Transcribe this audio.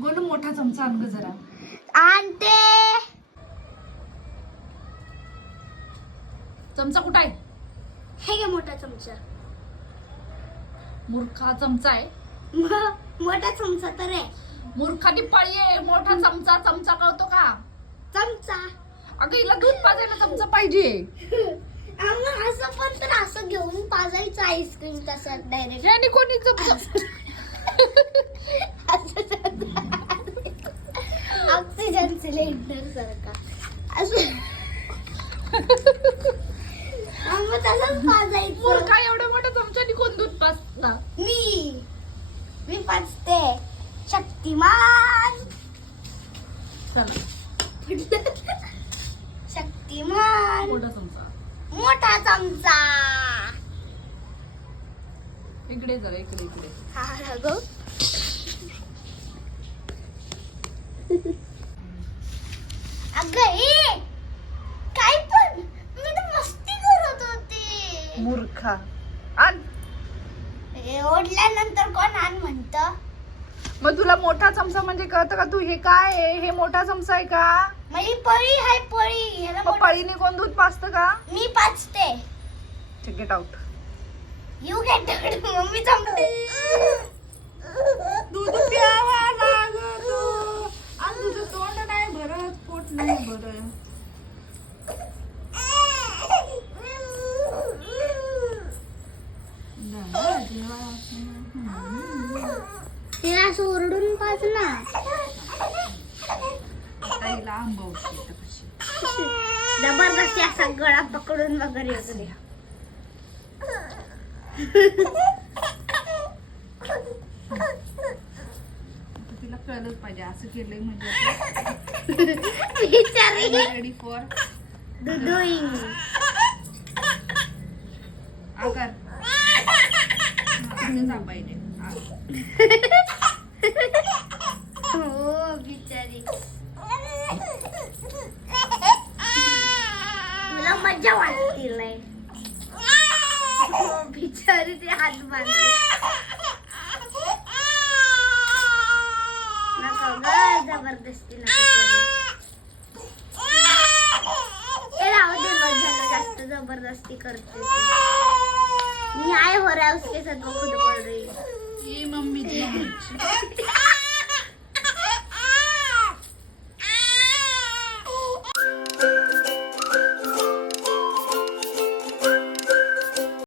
चमचा आण ग जरा. आणते. चमचा कुठं आहे? हे घे मोठा चमचा. मूर्खा चमचा आहे. म- मोठा चमचा तर आहे. मूर्खानी पाळी आहे. मोठा चमचा चमचा कळतो का? चमचा. अगं हिला दूध पाजायला चमचा पाहिजे. आम्ही असं पण तर असं घेऊन पाजायचं आईस्क्रीम तसं डायरेक्ट याने कोणी चमचा सारखा असं. आम्ही तसंच पाजायचं. मूर्खा एवढ्या मोठ्या चमच्याने कोण दूध मी. मी पाचते शक्तिमान. चला. शक्तिमान. मोठा चमचा. मोठा चमचा. इकडे जरा इकडे इकडे. हा हा गो अगं ए काय पण. मी तर मस्ती करत होते. मूर्खा. आण. हे ओढल्यानंतर कोण आण म्हणत? मग तुला मोठा चमचा म्हणजे कळतं का तू? हे काय आहे? हे मोठा चमचा आहे का? माझी पळी हाय पळी. ह्याला मग मोठ- पळीने कोण दूध पाजतं का? मी पाचते get out you get mummy थांबते. दूध प्यावा तिला असं ओरडून पाच ना इथं कशी. जबरदस्ती असा गळा पकडून वगैरे वगैरे तिला कळलंच पाहिजे असं केलंय म्हणजे रेडी फॉर दुधुईंग आकार पाहिजे मजा वाटते लय. हो बिचारी ते हात बांधले. नको ग जबरदस्ती झालं. जास्त जबरदस्ती करते मी आहे हो रहा उसके साथ वो खुद बोल रही. ये मम्मी जी